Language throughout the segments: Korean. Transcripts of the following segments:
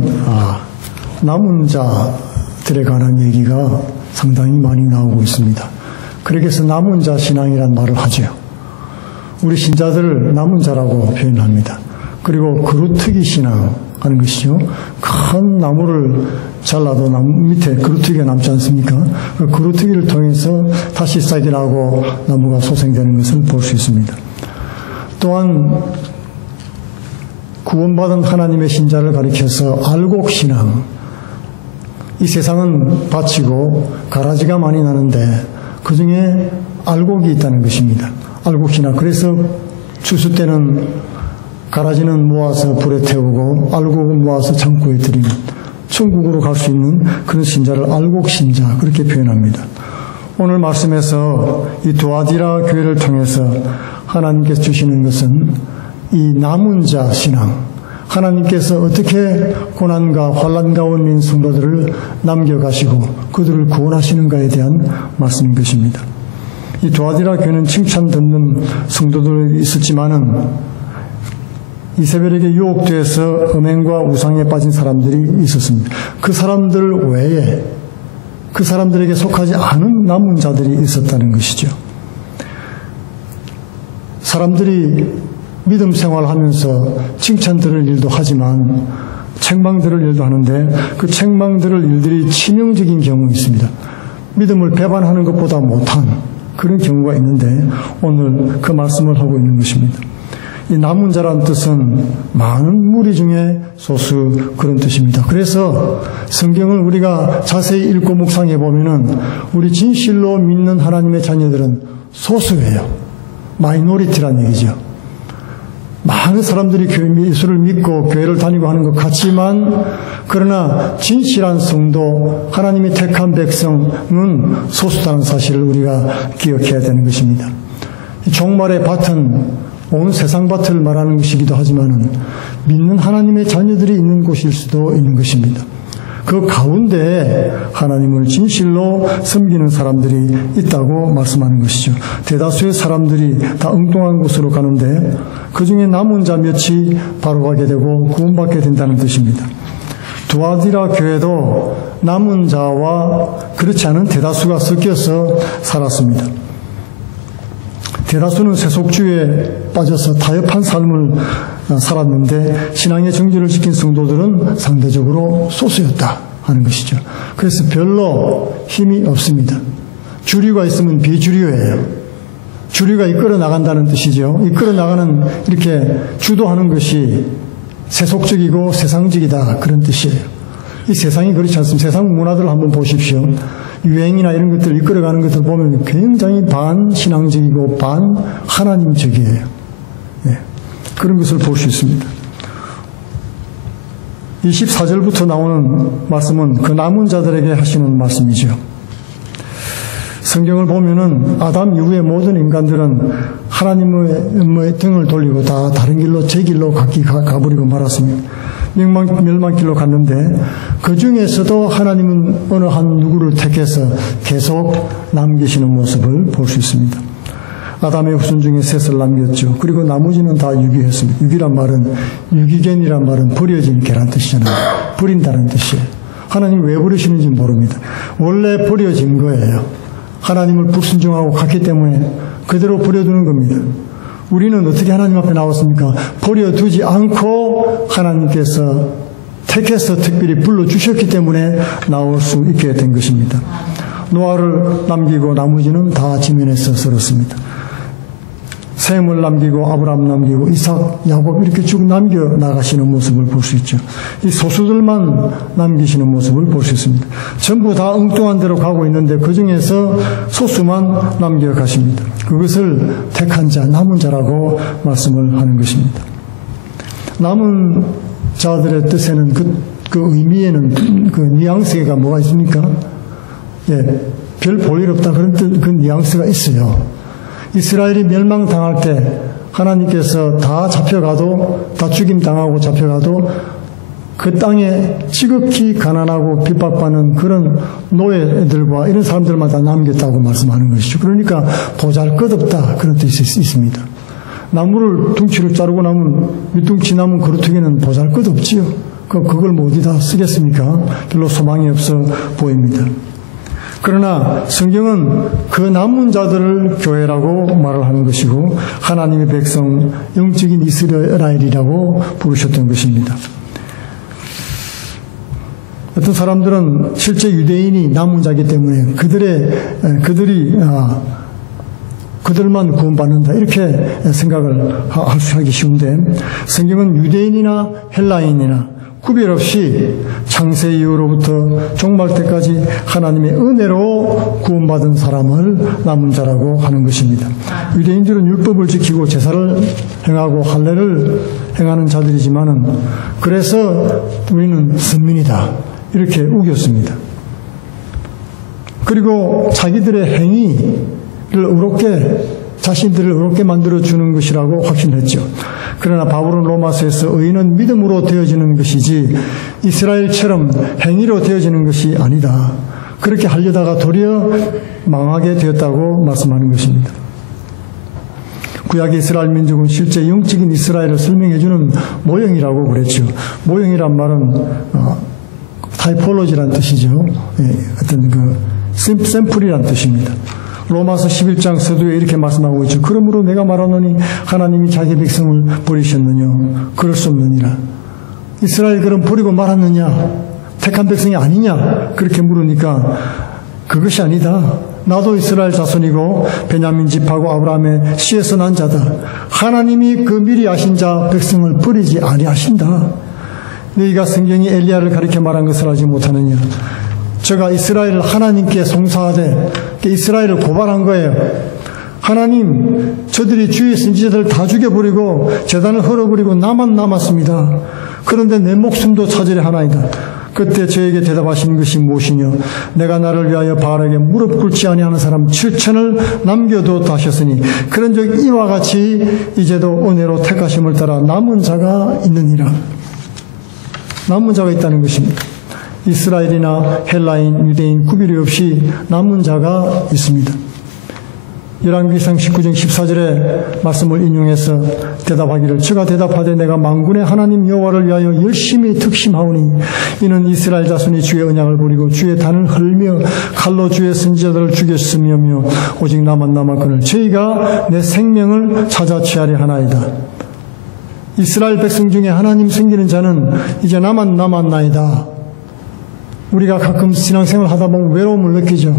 요즘에는 남은 자들에 관한 얘기가 상당히 많이 나오고 있습니다. 그래서 남은 자 신앙이란 말을 하죠. 우리 신자들을 남은 자라고 표현합니다. 그리고 그루트기 신앙 하는 것이죠. 큰 나무를 잘라도 나무 밑에 그루트기가 남지 않습니까? 그 그루트기를 통해서 다시 싹이 나고 나무가 소생되는 것을 볼 수 있습니다. 또한 구원받은 하나님의 신자를 가리켜서 알곡신앙, 이 세상은 밭이고 가라지가 많이 나는데 그 중에 알곡이 있다는 것입니다. 알곡신앙. 그래서 추수 때는 가라지는 모아서 불에 태우고 알곡은 모아서 창고에 들이는 천국으로 갈 수 있는 그런 신자를 알곡신자 그렇게 표현합니다. 오늘 말씀에서 이 두아디라 교회를 통해서 하나님께서 주시는 것은 이 남은 자 신앙, 하나님께서 어떻게 고난과 환난 가운데 있는 성도들을 남겨가시고 그들을 구원하시는가에 대한 말씀인 것입니다. 이 두아디라 교회는 칭찬 듣는 성도들이 있었지만은 이세벨에게 유혹돼서 음행과 우상에 빠진 사람들이 있었습니다. 그 사람들 외에 그 사람들에게 속하지 않은 남은 자들이 있었다는 것이죠. 사람들이 믿음 생활하면서 칭찬 들을 일도 하지만 책망 들을 일도 하는데 그 책망 들을 일들이 치명적인 경우가 있습니다. 믿음을 배반하는 것보다 못한 그런 경우가 있는데 오늘 그 말씀을 하고 있는 것입니다. 이 남은 자란 뜻은 많은 무리 중에 소수 그런 뜻입니다. 그래서 성경을 우리가 자세히 읽고 묵상해 보면은 우리 진실로 믿는 하나님의 자녀들은 소수예요. 마이노리티란 얘기죠. 많은 사람들이 예수를 믿고 교회를 다니고 하는 것 같지만 그러나 진실한 성도, 하나님이 택한 백성은 소수다는 사실을 우리가 기억해야 되는 것입니다. 종말의 밭은 온 세상 밭을 말하는 것이기도 하지만 믿는 하나님의 자녀들이 있는 곳일 수도 있는 것입니다. 그 가운데에 하나님을 진실로 섬기는 사람들이 있다고 말씀하는 것이죠. 대다수의 사람들이 다 엉뚱한 곳으로 가는데 그 중에 남은 자 몇이 바로 가게 되고 구원받게 된다는 뜻입니다. 두아디라 교회도 남은 자와 그렇지 않은 대다수가 섞여서 살았습니다. 대다수는 세속주의에 빠져서 타협한 삶을 살았는데 신앙의 정지를 지킨 성도들은 상대적으로 소수였다 하는 것이죠. 그래서 별로 힘이 없습니다. 주류가 있으면 비주류예요. 주류가 이끌어 나간다는 뜻이죠. 이끌어 나가는 이렇게 주도하는 것이 세속적이고 세상적이다 그런 뜻이에요. 이 세상이 그렇지 않습니다. 세상 문화들을 한번 보십시오. 유행이나 이런 것들을 이끌어가는 것을 보면 굉장히 반신앙적이고 반하나님적이에요. 네. 그런 것을 볼 수 있습니다. 24절부터 나오는 말씀은 그 남은 자들에게 하시는 말씀이죠. 성경을 보면은 아담 이후의 모든 인간들은 하나님의 등을 돌리고 다 다른 길로 제 길로 각기 가버리고 말았습니다. 멸망길로 갔는데 그 중에서도 하나님은 어느 한 누구를 택해서 계속 남기시는 모습을 볼 수 있습니다. 아담의 후손 중에 셋을 남겼죠. 그리고 나머지는 다 유기했습니다. 유기란 말은 유기견이란 말은 버려진 개란 뜻이잖아요. 버린다는 뜻이에요. 하나님 왜 버리시는지 모릅니다. 원래 버려진 거예요. 하나님을 불순종하고 갔기 때문에 그대로 버려두는 겁니다. 우리는 어떻게 하나님 앞에 나왔습니까? 버려두지 않고 하나님께서 택해서 특별히 불러주셨기 때문에 나올 수 있게 된 것입니다. 노아를 남기고 나머지는 다 지면에서 살았습니다. 셈을 남기고 아브라함 남기고 이삭, 야곱 이렇게 쭉 남겨나가시는 모습을 볼 수 있죠. 이 소수들만 남기시는 모습을 볼 수 있습니다. 전부 다 엉뚱한 데로 가고 있는데 그 중에서 소수만 남겨가십니다. 그것을 택한 자, 남은 자라고 말씀을 하는 것입니다. 남은 자들의 뜻에는 그 의미에는 그 뉘앙스가 뭐가 있습니까? 예, 별 볼 일 없다 그런 그 뉘앙스가 있어요. 이스라엘이 멸망당할 때 하나님께서 다 잡혀가도 다 죽임당하고 잡혀가도 그 땅에 지극히 가난하고 핍박받는 그런 노예들과 이런 사람들만 다 남겼다고 말씀하는 것이죠. 그러니까 보잘것없다 그런 뜻이 있습니다. 나무를 둥치로 자르고 나면 밑둥치 남은 그루터기는 보잘것없지요. 그걸 뭐 어디다 쓰겠습니까? 별로 소망이 없어 보입니다. 그러나 성경은 그 남은 자들을 교회라고 말을 하는 것이고 하나님의 백성, 영적인 이스라엘이라고 부르셨던 것입니다. 어떤 사람들은 실제 유대인이 남은 자이기 때문에 그들만 구원받는다 이렇게 생각을 하기 쉬운데 성경은 유대인이나 헬라인이나 구별 없이 창세 이후로부터 종말 때까지 하나님의 은혜로 구원받은 사람을 남은 자라고 하는 것입니다. 유대인들은 율법을 지키고 제사를 행하고 할례를 행하는 자들이지만은 그래서 우리는 선민이다 이렇게 우겼습니다. 그리고 자기들의 행위를 자신들을 의롭게 만들어주는 것이라고 확신했죠. 그러나 바울은 로마서에서 의인은 믿음으로 되어지는 것이지 이스라엘처럼 행위로 되어지는 것이 아니다. 그렇게 하려다가 도리어 망하게 되었다고 말씀하는 것입니다. 구약의 이스라엘 민족은 실제 영적인 이스라엘을 설명해주는 모형이라고 그랬죠. 모형이란 말은 타이폴로지란 뜻이죠. 어떤 샘플이란 뜻입니다. 로마서 11장 서두에 이렇게 말씀하고 있죠. 그러므로 내가 말하노니 하나님이 자기 백성을 버리셨느냐? 그럴 수 없느니라. 이스라엘 그럼 버리고 말았느냐? 택한 백성이 아니냐? 그렇게 물으니까 그것이 아니다. 나도 이스라엘 자손이고 베냐민 집하고 아브라함의 씨에서 난 자다. 하나님이 그 미리 아신 자 백성을 버리지 아니하신다. 너희가 성경이 엘리야를 가리켜 말한 것을 알지 못하느냐? 저가 이스라엘을 하나님께 송사하되 이스라엘을 고발한 거예요. 하나님, 저들이 주의 선지자들 다 죽여버리고 제단을 헐어버리고 나만 남았습니다. 그런데 내 목숨도 차지려 하나이다. 그때 저에게 대답하신 것이 무엇이뇨? 내가 나를 위하여 바알에게 무릎 꿇지 아니하는 사람 7천을 남겨두었다 하셨으니 그런즉 이와 같이 이제도 은혜로 택하심을 따라 남은 자가 있느니라. 남은 자가 있다는 것입니다. 이스라엘이나 헬라인, 유대인 구별이 없이 남은 자가 있습니다. 열왕기상 19장 14절의 말씀을 인용해서 대답하기를 저가 대답하되 내가 만군의 하나님 여호와를 위하여 열심히 특심하오니 이는 이스라엘 자손이 주의 언약을 버리고 주의 단을 헐며 칼로 주의 선지자들을 죽였으며며 오직 나만 남았거늘 저희가 내 생명을 찾아 취하려 하나이다. 이스라엘 백성 중에 하나님 섬기는 자는 이제 나만 남았나이다. 우리가 가끔 신앙생활 하다 보면 외로움을 느끼죠.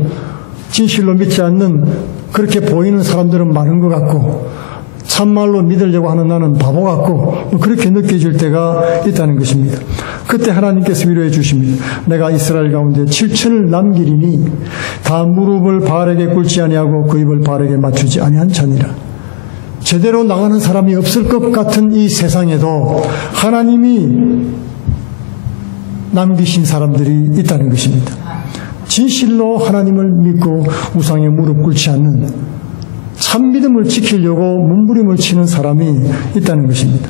진실로 믿지 않는 그렇게 보이는 사람들은 많은 것 같고 참말로 믿으려고 하는 나는 바보 같고 그렇게 느껴질 때가 있다는 것입니다. 그때 하나님께서 위로해 주십니다. 내가 이스라엘 가운데 7천을 남기리니 다 무릎을 바알에게 꿇지 아니하고 그 입을 바알에게 맞추지 아니한 자니라. 제대로 나가는 사람이 없을 것 같은 이 세상에도 하나님이 남기신 사람들이 있다는 것입니다. 진실로 하나님을 믿고 우상에 무릎 꿇지 않는 참 믿음을 지키려고 몸부림을 치는 사람이 있다는 것입니다.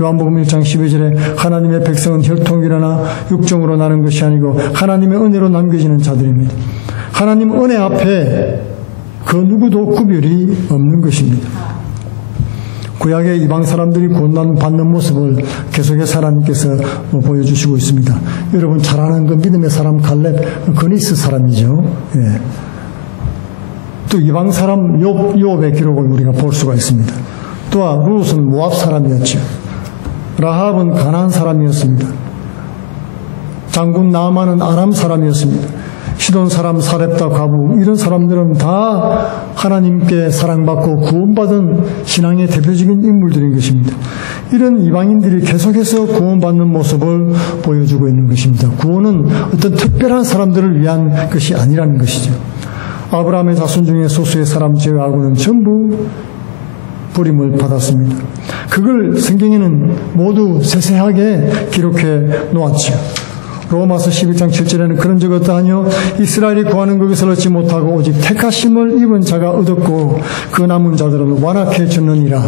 요한복음 1장 12절에 하나님의 백성은 혈통이라나 육정으로 나는 것이 아니고 하나님의 은혜로 남겨지는 자들입니다. 하나님 은혜 앞에 그 누구도 구별이 없는 것입니다. 구약의 이방 사람들이 구원받는 모습을 계속해서 하나님께서 보여주시고 있습니다. 여러분 잘 아는 그 믿음의 사람 갈렙, 그니스 사람이죠. 예. 또 이방 사람 욥의 기록을 우리가 볼 수가 있습니다. 또한 룻은 모압 사람이었죠. 라합은 가나안 사람이었습니다. 장군 나아만은 아람 사람이었습니다. 시돈 사람 사렙다 과부 이런 사람들은 다 하나님께 사랑받고 구원받은 신앙의 대표적인 인물들인 것입니다. 이런 이방인들이 계속해서 구원받는 모습을 보여주고 있는 것입니다. 구원은 어떤 특별한 사람들을 위한 것이 아니라는 것이죠. 아브라함의 자손 중에 소수의 사람 제외하고는 전부 버림을 받았습니다. 그걸 성경에는 모두 세세하게 기록해 놓았죠. 로마서 11장 7절에는 그런 적 어떠하뇨? 이스라엘이 구하는 것을 얻지 못하고 오직 택하심을 입은 자가 얻었고 그 남은 자들은 완악해졌느니라.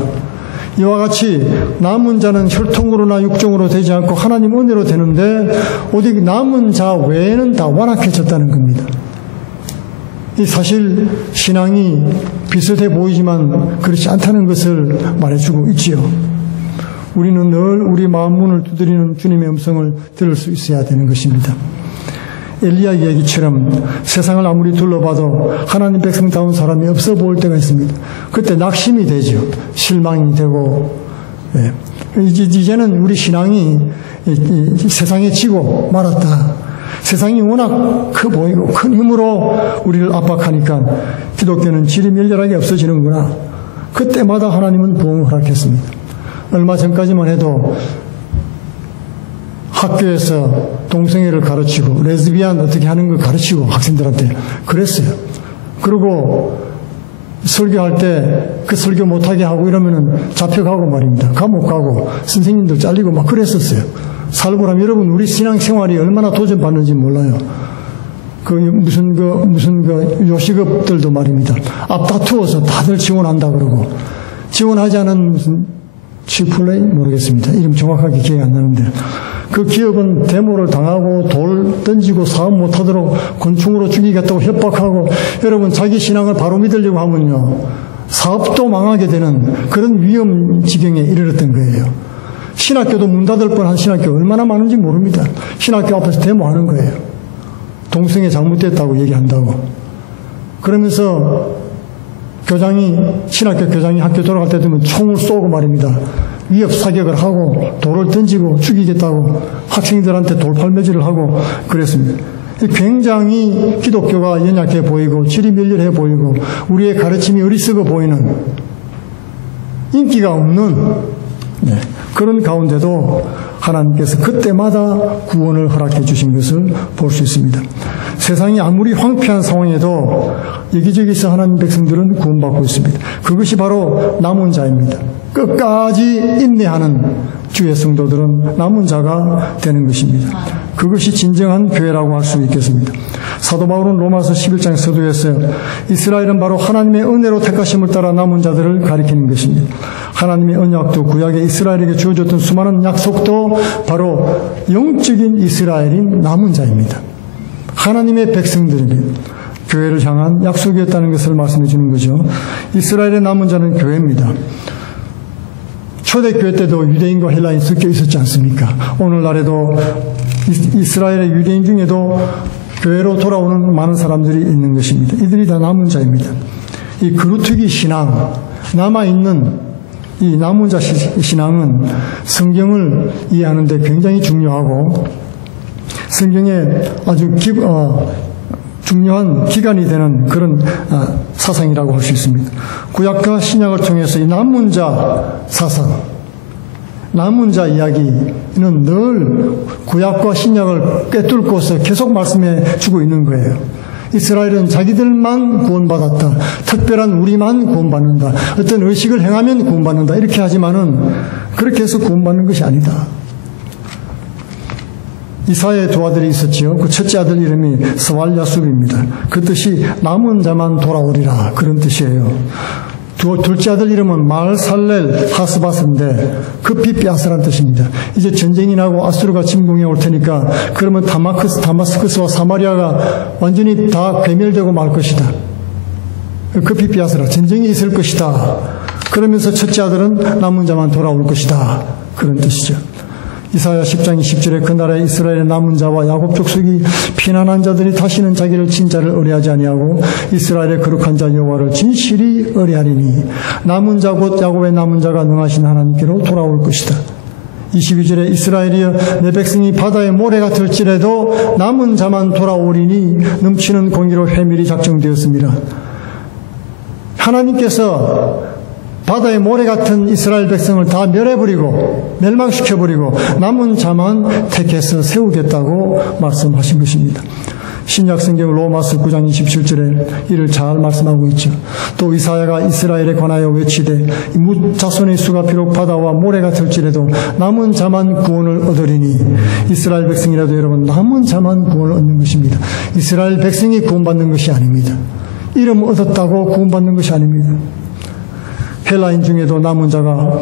이와 같이 남은 자는 혈통으로나 육정으로 되지 않고 하나님 은혜로 되는데 오직 남은 자 외에는 다 완악해졌다는 겁니다. 이 사실 신앙이 비슷해 보이지만 그렇지 않다는 것을 말해주고 있지요. 우리는 늘 우리 마음 문을 두드리는 주님의 음성을 들을 수 있어야 되는 것입니다. 엘리야 이야기처럼 세상을 아무리 둘러봐도 하나님 백성다운 사람이 없어 보일 때가 있습니다. 그때 낙심이 되죠. 실망이 되고, 이제는 우리 신앙이 세상에 지고 말았다. 세상이 워낙 커 보이고 큰 힘으로 우리를 압박하니까 기독교는 질이 멸렬하게 없어지는구나. 그때마다 하나님은 부흥을 허락했습니다. 얼마 전까지만 해도 학교에서 동성애를 가르치고 레즈비안 어떻게 하는 걸 가르치고 학생들한테 그랬어요. 그리고 설교할 때 그 설교 못하게 하고 이러면은 잡혀가고 말입니다. 감옥 가고 선생님들 잘리고 막 그랬었어요. 살고 나면 여러분 우리 신앙생활이 얼마나 도전받는지 몰라요. 무슨 요식업들도 말입니다. 앞다투어서 다들 지원한다 그러고 지원하지 않은 무슨 치플레이 모르겠습니다. 이름 정확하게 기억이 안 나는데 그 기업은 데모를 당하고 돌 던지고 사업 못하도록 곤충으로 죽이겠다고 협박하고 여러분 자기 신앙을 바로 믿으려고 하면요 사업도 망하게 되는 그런 위험 지경에 이르렀던 거예요. 신학교도 문 닫을 뻔한 신학교 얼마나 많은지 모릅니다. 신학교 앞에서 데모하는 거예요. 동성애 잘못됐다고 얘기한다고. 그러면서 신학교 교장이 학교 돌아갈 때 되면 총을 쏘고 말입니다. 위협 사격을 하고 돌을 던지고 죽이겠다고 학생들한테 돌팔매질을 하고 그랬습니다. 굉장히 기독교가 연약해 보이고 질이 멸렬해 보이고 우리의 가르침이 어리석어 보이는 인기가 없는 그런 가운데도 하나님께서 그때마다 구원을 허락해 주신 것을 볼 수 있습니다. 세상이 아무리 황폐한 상황에도 여기저기서 하나님 백성들은 구원받고 있습니다. 그것이 바로 남은 자입니다. 끝까지 인내하는 주의 성도들은 남은 자가 되는 것입니다. 그것이 진정한 교회라고 할 수 있겠습니다. 사도 바울은 로마서 11장 서두에서 이스라엘은 바로 하나님의 은혜로 택하심을 따라 남은 자들을 가리키는 것입니다. 하나님의 언약도 구약에 이스라엘에게 주어졌던 수많은 약속도 바로 영적인 이스라엘인 남은 자입니다. 하나님의 백성들에게 교회를 향한 약속이었다는 것을 말씀해 주는 거죠. 이스라엘의 남은 자는 교회입니다. 초대교회 때도 유대인과 헬라인이 섞여 있었지 않습니까? 오늘날에도 이스라엘의 유대인 중에도 교회로 돌아오는 많은 사람들이 있는 것입니다. 이들이 다 남은 자입니다. 이 그루트기 신앙, 남아있는 이 남은 자 신앙은 성경을 이해하는 데 굉장히 중요하고 성경에 아주 중요한 기간이 되는 그런 사상이라고 할 수 있습니다. 구약과 신약을 통해서 이 남은 자 사상, 남은 자 이야기는 늘 구약과 신약을 꿰뚫고서 계속 말씀해 주고 있는 거예요. 이스라엘은 자기들만 구원받았다. 특별한 우리만 구원받는다. 어떤 의식을 행하면 구원받는다. 이렇게 하지만은 그렇게 해서 구원받는 것이 아니다. 이사야의 두 아들이 있었지요. 그 첫째 아들 이름이 스왈야숲입니다. 그 뜻이 남은 자만 돌아오리라 그런 뜻이에요. 둘째 아들 이름은 말살렐 하스바스인데 급히 빼앗으란 뜻입니다. 이제 전쟁이 나고 아수르가 침공해 올 테니까 그러면 다마스커스와 사마리아가 완전히 다 괴멸되고 말 것이다. 급히 빼앗으라. 전쟁이 있을 것이다. 그러면서 첫째 아들은 남은 자만 돌아올 것이다. 그런 뜻이죠. 이사야 10장 20절에 그 나라에 이스라엘의 남은 자와 야곱 족속이 피난한 자들이 다시는 자기를 친 자를 의뢰하지 아니하고 이스라엘의 거룩한 자 여호와를 진실이 의뢰하리니 남은 자 곧 야곱의 남은 자가 능하신 하나님께로 돌아올 것이다. 22절에 이스라엘이여 내 백성이 바다의 모래가 될지라도 남은 자만 돌아오리니 넘치는 공의로 회밀이 작정되었습니다. 하나님께서 바다의 모래 같은 이스라엘 백성을 다 멸해버리고 멸망시켜버리고 남은 자만 택해서 세우겠다고 말씀하신 것입니다. 신약성경 로마서 9장 27절에 이를 잘 말씀하고 있죠. 또 이사야가 이스라엘에 관하여 외치되 자손의 수가 비록 바다와 모래가 될지라도 남은 자만 구원을 얻으리니 이스라엘 백성이라도 여러분 남은 자만 구원을 얻는 것입니다. 이스라엘 백성이 구원받는 것이 아닙니다. 이름 얻었다고 구원받는 것이 아닙니다. 헬라인 중에도 남은 자가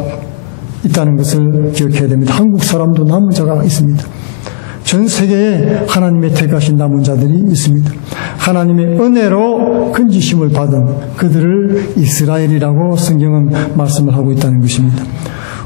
있다는 것을 기억해야 됩니다. 한국 사람도 남은 자가 있습니다. 전 세계에 하나님의 택하신 남은 자들이 있습니다. 하나님의 은혜로 건지심을 받은 그들을 이스라엘이라고 성경은 말씀을 하고 있다는 것입니다.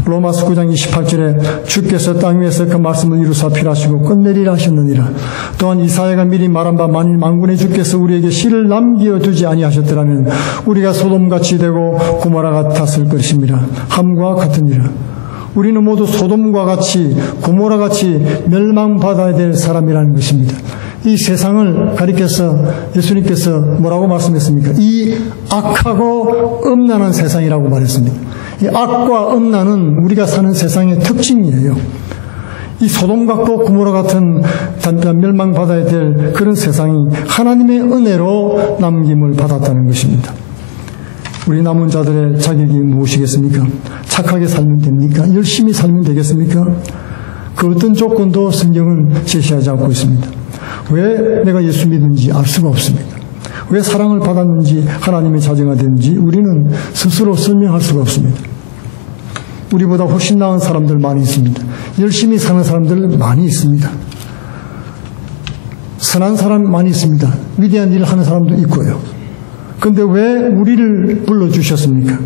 로마서 9장 28절에 주께서 땅 위에서 그 말씀을 이루사 필하시고 끝내리라 하셨느니라. 또한 이사야가 미리 말한 바 만일 만군의 주께서 우리에게 씨를 남겨두지 아니하셨더라면 우리가 소돔같이 되고 고모라 같았을 것입니다. 함과 같으니라. 우리는 모두 소돔과 같이 고모라 같이 멸망받아야 될 사람이라는 것입니다. 이 세상을 가리켜서 예수님께서 뭐라고 말씀했습니까? 이 악하고 음란한 세상이라고 말했습니다. 이 악과 음란은 우리가 사는 세상의 특징이에요. 이 소돔 같고 고모라 같은 멸망받아야 될 그런 세상이 하나님의 은혜로 남김을 받았다는 것입니다. 우리 남은 자들의 자격이 무엇이겠습니까? 착하게 살면 됩니까? 열심히 살면 되겠습니까? 그 어떤 조건도 성경은 제시하지 않고 있습니다. 왜 내가 예수 믿는지 알 수가 없습니다. 왜 사랑을 받았는지 하나님의 자녀가 되는지 우리는 스스로 설명할 수가 없습니다. 우리보다 훨씬 나은 사람들 많이 있습니다. 열심히 사는 사람들 많이 있습니다. 선한 사람 많이 있습니다. 위대한 일을 하는 사람도 있고요. 그런데 왜 우리를 불러주셨습니까?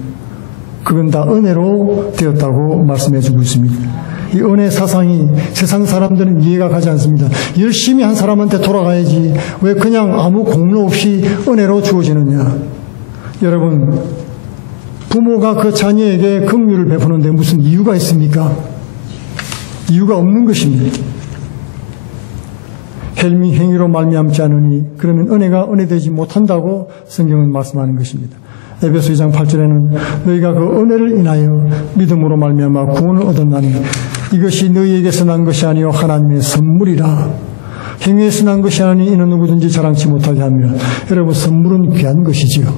그건 다 은혜로 되었다고 말씀해주고 있습니다. 이 은혜 사상이 세상 사람들은 이해가 가지 않습니다. 열심히 한 사람한테 돌아가야지 왜 그냥 아무 공로 없이 은혜로 주어지느냐. 여러분, 부모가 그 자녀에게 긍휼을 베푸는데 무슨 이유가 있습니까? 이유가 없는 것입니다. 헬미 행위로 말미암지 않으니 그러면 은혜가 은혜되지 못한다고 성경은 말씀하는 것입니다. 에베소 2장 8절에는 너희가 그 은혜를 인하여 믿음으로 말미암아 구원을 얻었나니 이것이 너희에게서 난 것이 아니요 하나님의 선물이라. 행위에서 난 것이 아니니 이는 누구든지 자랑치 못하게 합니다. 여러분, 선물은 귀한 것이지요.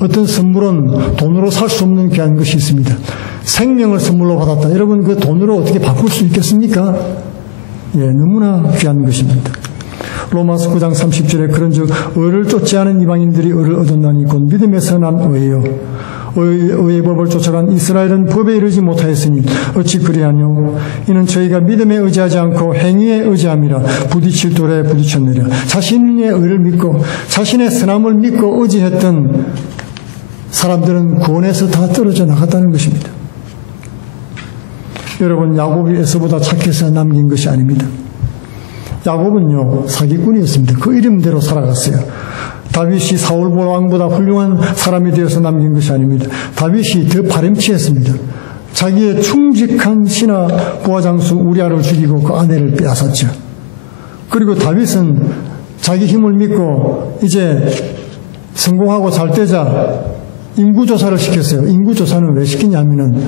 어떤 선물은 돈으로 살 수 없는 귀한 것이 있습니다. 생명을 선물로 받았다. 여러분, 그 돈으로 어떻게 바꿀 수 있겠습니까? 예, 너무나 귀한 것입니다. 로마서 9장 30절에 그런즉 의를 쫓지 않은 이방인들이 의를 얻었나니 곧 믿음에서 난 의예요. 의의 법을 쫓아간 이스라엘은 법에 이르지 못하였으니 어찌 그리하뇨. 이는 저희가 믿음에 의지하지 않고 행위에 의지함이라 부딪힐 돌에 부딪혔느라. 자신의 의를 믿고 자신의 선함을 믿고 의지했던 사람들은 구원에서 다 떨어져 나갔다는 것입니다. 여러분, 야곱이 에서보다 착해서 남긴 것이 아닙니다. 야곱은요, 사기꾼이었습니다. 그 이름대로 살아갔어요. 다윗이 사울 왕보다 훌륭한 사람이 되어서 남긴 것이 아닙니다. 다윗이 더 파렴치했습니다. 자기의 충직한 신하 부하장수 우리아를 죽이고 그 아내를 빼앗았죠. 그리고 다윗은 자기 힘을 믿고 이제 성공하고 잘 되자 인구조사를 시켰어요. 인구조사는 왜 시키냐면은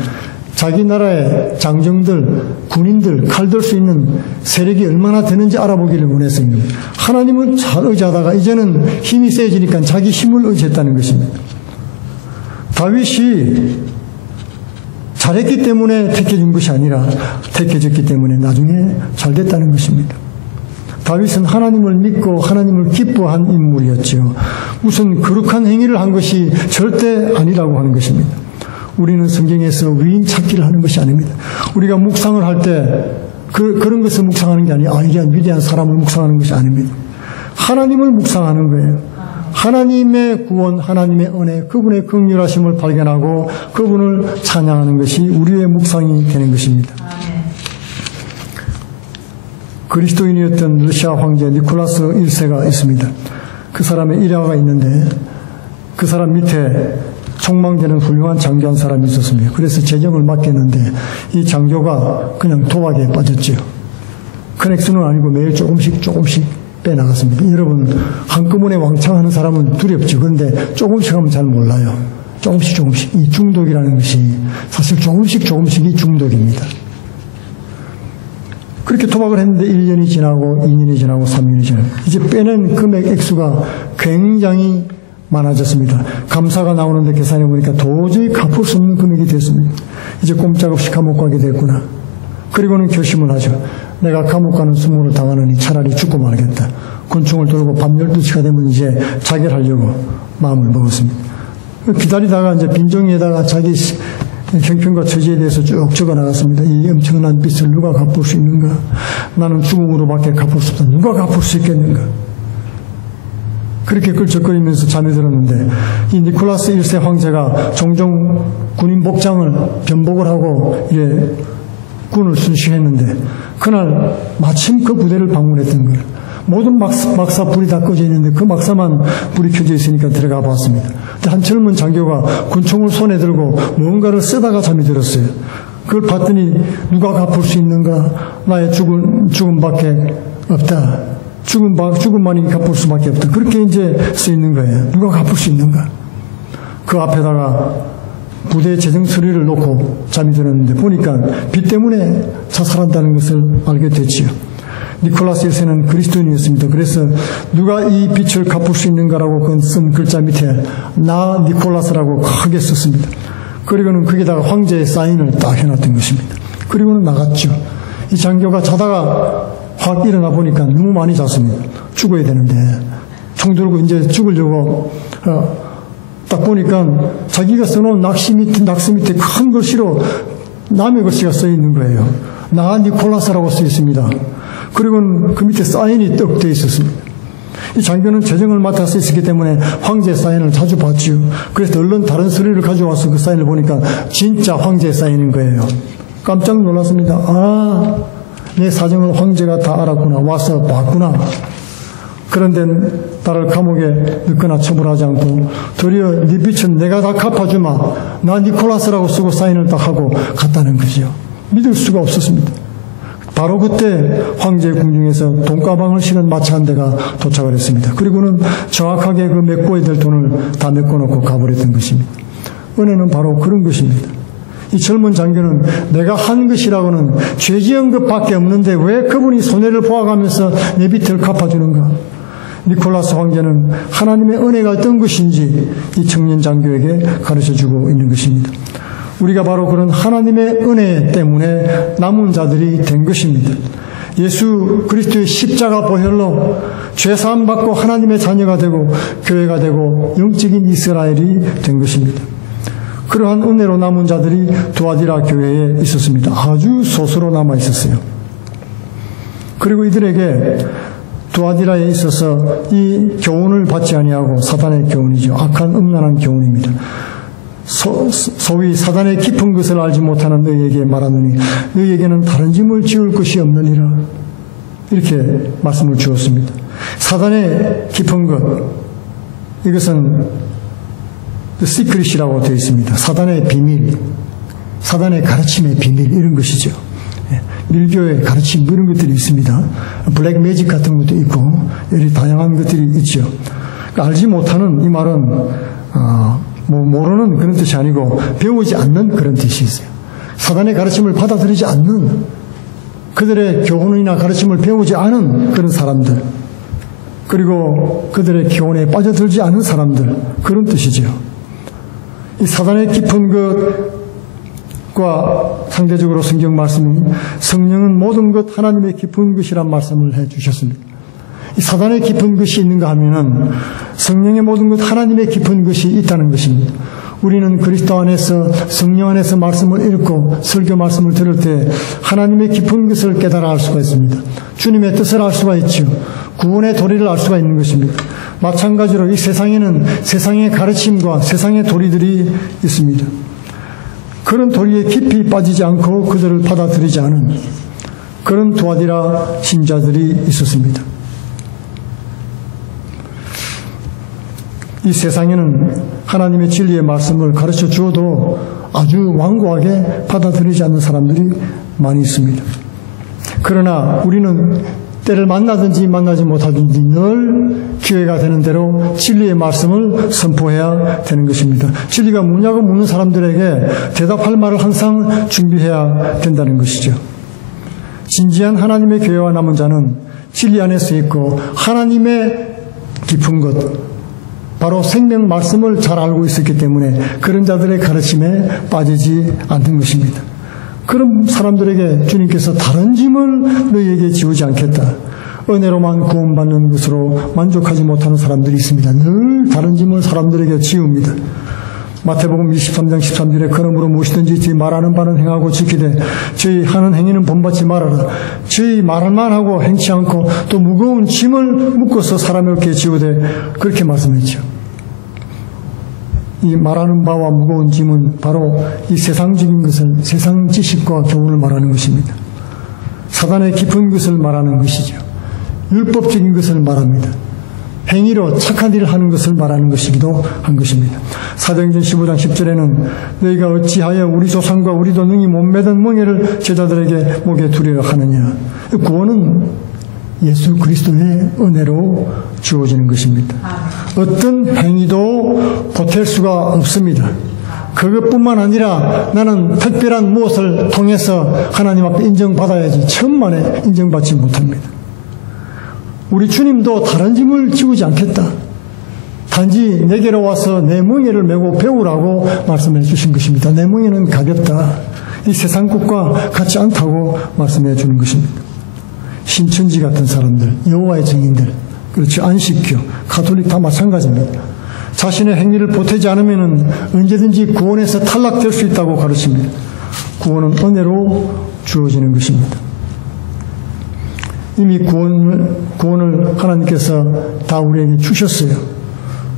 자기 나라의 장정들, 군인들, 칼 들 수 있는 세력이 얼마나 되는지 알아보기를 원했습니다. 하나님을 잘 의지하다가 이제는 힘이 세지니까 자기 힘을 의지했다는 것입니다. 다윗이 잘했기 때문에 택해진 것이 아니라 택해졌기 때문에 나중에 잘 됐다는 것입니다. 다윗은 하나님을 믿고 하나님을 기뻐한 인물이었지요. 무슨 거룩한 행위를 한 것이 절대 아니라고 하는 것입니다. 우리는 성경에서 위인 찾기를 하는 것이 아닙니다. 우리가 묵상을 할 때 그런 것을 묵상하는 게 아니에요. 이게 위대한 사람을 묵상하는 것이 아닙니다. 하나님을 묵상하는 거예요. 하나님의 구원, 하나님의 은혜, 그분의 긍휼하심을 발견하고 그분을 찬양하는 것이 우리의 묵상이 되는 것입니다. 그리스도인이었던 러시아 황제 니콜라스 1세가 있습니다. 그 사람의 일화가 있는데 그 사람 밑에 총망되는 훌륭한 장교 한 사람이 있었습니다. 그래서 재정을 맡겼는데 이 장교가 그냥 도박에 빠졌죠. 큰 액수는 아니고 매일 조금씩 빼나갔습니다. 여러분, 한꺼번에 왕창하는 사람은 두렵죠. 그런데 조금씩 하면 잘 몰라요. 조금씩. 이 중독이라는 것이 사실 조금씩이 중독입니다. 그렇게 도박을 했는데 1년이 지나고 2년이 지나고 3년이 지나고 이제 빼낸 금액 액수가 굉장히 많아졌습니다. 감사가 나오는데 계산해 보니까 도저히 갚을 수 없는 금액이 됐습니다. 이제 꼼짝없이 감옥 가게 됐구나. 그리고는 결심을 하죠. 내가 감옥 가는 수모를 당하느니 차라리 죽고 말겠다. 권총을 들고 밤 12시가 되면 이제 자결하려고 마음을 먹었습니다. 기다리다가 이제 빈종이에다가 자기 형편과 처지에 대해서 쭉 적어 나갔습니다. 이 엄청난 빚을 누가 갚을 수 있는가? 나는 죽음으로밖에 갚을 수 없다. 누가 갚을 수 있겠는가? 그렇게 끌적거리면서 잠이 들었는데 이 니콜라스 1세 황제가 종종 군인 복장을 변복을 하고 이래 군을 순시했는데 그날 마침 그 부대를 방문했던 거예요. 모든 막사 불이 다 꺼져 있는데 그 막사만 불이 켜져 있으니까 들어가 봤습니다. 한 젊은 장교가 군총을 손에 들고 무언가를 쓰다가 잠이 들었어요. 그걸 봤더니 누가 갚을 수 있는가? 나의 죽음밖에 없다. 죽음만이 갚을 수밖에 없다. 그렇게 이제 써 있는 거예요. 누가 갚을 수 있는가? 그 앞에다가 부대의 재정 서류를 놓고 잠이 들었는데 보니까 빚 때문에 자살한다는 것을 알게 됐지요. 니콜라스 1세는 그리스도인이었습니다. 그래서 누가 이 빚을 갚을 수 있는가라고 쓴 글자 밑에 나 니콜라스라고 크게 썼습니다. 그리고는 거기다가 황제의 사인을 딱 해놨던 것입니다. 그리고는 나갔죠. 이 장교가 자다가 확 일어나 보니까 너무 많이 잤습니다. 죽어야 되는데 총 들고 이제 죽으려고 딱 보니까 자기가 써놓은 낙서 밑에 큰 글씨로 남의 글씨가 써 있는 거예요. 나 니콜라스라고 써 있습니다. 그리고는 그 밑에 사인이 떡 되어 있었습니다. 이 장교는 재정을 맡아서 있었기 때문에 황제의 사인을 자주 봤지요. 그래서 얼른 다른 서류를 가져와서 그 사인을 보니까 진짜 황제의 사인인 거예요. 깜짝 놀랐습니다. 아, 내 사정을 황제가 다 알았구나. 와서 봤구나. 그런데 나를 감옥에 넣거나 처벌하지 않고 도리어 네 빚은 내가 다 갚아주마. 나 니콜라스라고 쓰고 사인을 딱 하고 갔다는 거죠. 믿을 수가 없었습니다. 바로 그때 황제의 궁중에서 돈가방을 실은 마차 한 대가 도착을 했습니다. 그리고는 정확하게 그 메꿔야 될 돈을 다 메꿔놓고 가버렸던 것입니다. 은혜는 바로 그런 것입니다. 이 젊은 장교는 내가 한 것이라고는 죄 지은 것밖에 없는데 왜 그분이 손해를 보아가면서 내 빚을 갚아주는가? 니콜라스 황제는 하나님의 은혜가 어떤 것인지 이 청년 장교에게 가르쳐주고 있는 것입니다. 우리가 바로 그런 하나님의 은혜 때문에 남은 자들이 된 것입니다. 예수 그리스도의 십자가 보혈로 죄사함 받고 하나님의 자녀가 되고 교회가 되고 영적인 이스라엘이 된 것입니다. 그러한 은혜로 남은 자들이 두아디라 교회에 있었습니다. 아주 소수로 남아 있었어요. 그리고 이들에게 두아디라에 있어서 이 교훈을 받지 아니하고 사단의 교훈이죠. 악한 음란한 교훈입니다. 소위 사단의 깊은 것을 알지 못하는 너희에게 말하노니 너희에게는 다른 짐을 지을 것이 없느니라. 이렇게 말씀을 주었습니다. 사단의 깊은 것, 이것은 시크릿이라고 되어 있습니다. 사단의 비밀, 사단의 가르침의 비밀, 이런 것이죠. 밀교의 가르침 이런 것들이 있습니다. 블랙 매직 같은 것도 있고 여러 다양한 것들이 있죠. 그러니까 알지 못하는 이 말은 모르는 그런 뜻이 아니고 배우지 않는 그런 뜻이 있어요. 사단의 가르침을 받아들이지 않는, 그들의 교훈이나 가르침을 배우지 않은 그런 사람들, 그리고 그들의 교훈에 빠져들지 않은 사람들, 그런 뜻이죠. 이 사단의 깊은 것과 상대적으로 성경 말씀이 성령은 모든 것 하나님의 깊은 것이란 말씀을 해 주셨습니다. 이 사단의 깊은 것이 있는가 하면은 성령의 모든 것 하나님의 깊은 것이 있다는 것입니다. 우리는 그리스도 안에서 성령 안에서 말씀을 읽고 설교 말씀을 들을 때 하나님의 깊은 것을 깨달아 알 수가 있습니다. 주님의 뜻을 알 수가 있죠. 구원의 도리를 알 수가 있는 것입니다. 마찬가지로 이 세상에는 세상의 가르침과 세상의 도리들이 있습니다. 그런 도리에 깊이 빠지지 않고 그들을 받아들이지 않은 그런 두아디라 신자들이 있었습니다. 이 세상에는 하나님의 진리의 말씀을 가르쳐 주어도 아주 완고하게 받아들이지 않는 사람들이 많이 있습니다. 그러나 우리는 때를 만나든지 만나지 못하든지 늘 기회가 되는 대로 진리의 말씀을 선포해야 되는 것입니다. 진리가 뭐냐고 묻는 사람들에게 대답할 말을 항상 준비해야 된다는 것이죠. 진지한 하나님의 교회와 남은 자는 진리 안에 서 있고 하나님의 깊은 것, 바로 생명 말씀을 잘 알고 있었기 때문에 그런 자들의 가르침에 빠지지 않는 것입니다. 그런 사람들에게 주님께서 다른 짐을 너희에게 지우지 않겠다. 은혜로만 구원받는 것으로 만족하지 못하는 사람들이 있습니다. 늘 다른 짐을 사람들에게 지웁니다. 마태복음 23장 13절에 그러므로 무엇이든지 저희 말하는 바는 행하고 지키되 저희 하는 행위는 본받지 말아라. 저희 말만 하고 행치 않고 또 무거운 짐을 묶어서 사람의 어깨에 지우되 그렇게 말씀했죠. 이 말하는 바와 무거운 짐은 바로 이 세상적인 것을, 세상 지식과 교훈을 말하는 것입니다. 사단의 깊은 것을 말하는 것이죠. 율법적인 것을 말합니다. 행위로 착한 일을 하는 것을 말하는 것이기도 한 것입니다. 사도행전 15장 10절에는 너희가 어찌하여 우리 조상과 우리도 능히 못 매던 멍에를 제자들에게 목에 두려 하느냐. 구원은 예수 그리스도의 은혜로 주어지는 것입니다. 어떤 행위도 보탤 수가 없습니다. 그것뿐만 아니라 나는 특별한 무엇을 통해서 하나님 앞에 인정받아야지 천만에 인정받지 못합니다. 우리 주님도 다른 짐을 지우지 않겠다. 단지 내게로 와서 내 멍에를 메고 배우라고 말씀해 주신 것입니다. 내 멍에는 가볍다. 이 세상 것과 같지 않다고 말씀해 주는 것입니다. 신천지 같은 사람들, 여호와의 증인들, 그렇죠. 안식교, 가톨릭 다 마찬가지입니다. 자신의 행위를 보태지 않으면 언제든지 구원에서 탈락될 수 있다고 가르칩니다. 구원은 은혜로 주어지는 것입니다. 이미 구원을 하나님께서 다 우리에게 주셨어요.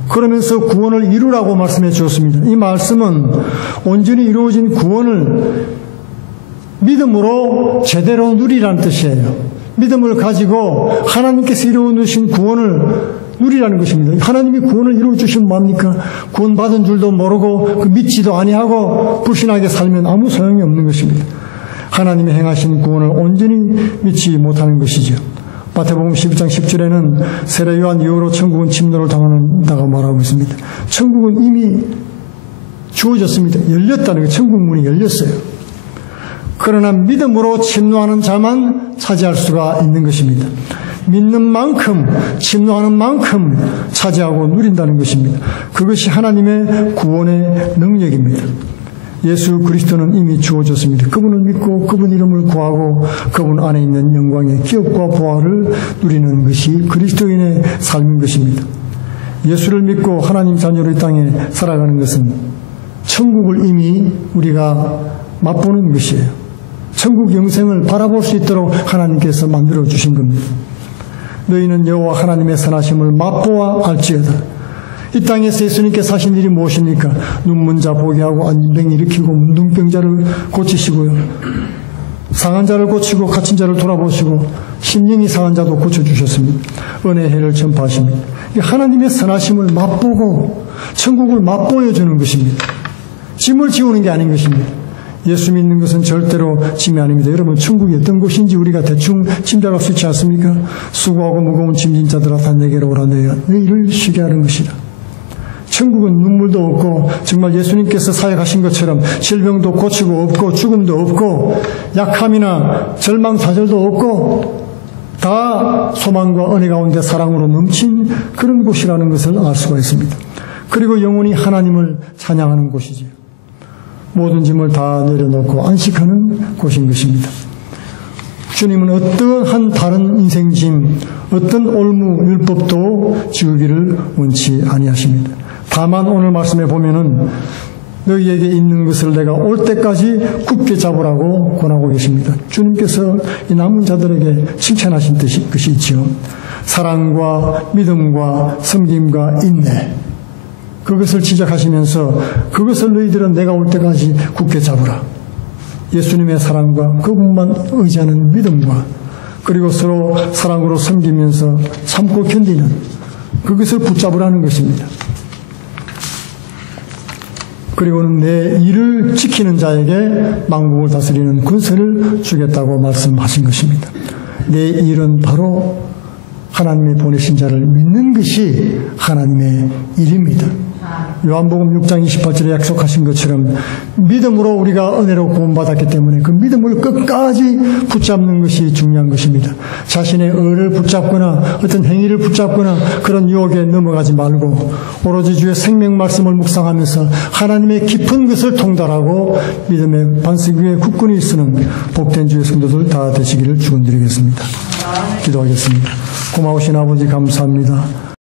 그러면서 구원을 이루라고 말씀해 주었습니다. 이 말씀은 온전히 이루어진 구원을 믿음으로 제대로 누리라는 뜻이에요. 믿음을 가지고 하나님께서 이루어주신 구원을 누리라는 것입니다. 하나님이 구원을 이루어주시면 뭐합니까? 구원받은 줄도 모르고 믿지도 아니하고 불신하게 살면 아무 소용이 없는 것입니다. 하나님이 행하신 구원을 온전히 믿지 못하는 것이죠. 마태복음 11장 10절에는 세례 요한 이후로 천국은 침노를 당한다고 말하고 있습니다. 천국은 이미 주어졌습니다. 열렸다는 거예요. 천국 문이 열렸어요. 그러나 믿음으로 침노하는 자만 차지할 수가 있는 것입니다. 믿는 만큼, 침노하는 만큼 차지하고 누린다는 것입니다. 그것이 하나님의 구원의 능력입니다. 예수 그리스도는 이미 주어졌습니다. 그분을 믿고 그분 이름을 구하고 그분 안에 있는 영광의 기업과 보화를 누리는 것이 그리스도인의 삶인 것입니다. 예수를 믿고 하나님 자녀로 이 땅에 살아가는 것은 천국을 이미 우리가 맛보는 것이에요. 천국 영생을 바라볼 수 있도록 하나님께서 만들어 주신 겁니다. 너희는 여호와 하나님의 선하심을 맛보아 알지어다. 이 땅에서 예수님께서 하신 일이 무엇입니까? 눈먼 자 보게 하고 안병 일으키고 눈병자를 고치시고요. 상한 자를 고치고 갇힌 자를 돌아보시고 심령이 상한 자도 고쳐주셨습니다. 은혜의 해를 전파하십니다. 하나님의 선하심을 맛보고 천국을 맛보여주는 것입니다. 짐을 지우는 게 아닌 것입니다. 예수 믿는 것은 절대로 짐이 아닙니다. 여러분, 천국이 어떤 곳인지 우리가 대충 짐작할 수 있지 않습니까? 수고하고 무거운 짐진 자들아 다 내게로 오라. 너희를 쉬게 하는 것이라. 천국은 눈물도 없고 정말 예수님께서 사역하신 것처럼 질병도 고치고 없고 죽음도 없고 약함이나 절망 좌절도 없고 다 소망과 은혜 가운데 사랑으로 넘친 그런 곳이라는 것을 알 수가 있습니다. 그리고 영원히 하나님을 찬양하는 곳이지요. 모든 짐을 다 내려놓고 안식하는 곳인 것입니다. 주님은 어떠한 다른 인생짐, 어떤 올무, 율법도 지우기를 원치 아니하십니다. 다만 오늘 말씀에 보면은 너희에게 있는 것을 내가 올 때까지 굳게 잡으라고 권하고 계십니다. 주님께서 이 남은 자들에게 칭찬하신 것이 있죠. 사랑과 믿음과 섬김과 인내, 그것을 지적하시면서 그것을 너희들은 내가 올 때까지 굳게 잡으라. 예수님의 사랑과 그분만 의지하는 믿음과 그리고 서로 사랑으로 섬기면서 참고 견디는 그것을 붙잡으라는 것입니다. 그리고는 내 일을 지키는 자에게 만국을 다스리는 권세를 주겠다고 말씀하신 것입니다. 내 일은 바로 하나님의 보내신 자를 믿는 것이 하나님의 일입니다. 요한복음 6장 28절에 약속하신 것처럼 믿음으로 우리가 은혜로 구원받았기 때문에 그 믿음을 끝까지 붙잡는 것이 중요한 것입니다. 자신의 의를 붙잡거나 어떤 행위를 붙잡거나 그런 유혹에 넘어가지 말고 오로지 주의 생명 말씀을 묵상하면서 하나님의 깊은 것을 통달하고 믿음의 반석 위에 굳건히 쓰는 복된 주의 성도들 다 되시기를 축원드리겠습니다. 기도하겠습니다. 고마우신 아버지 감사합니다.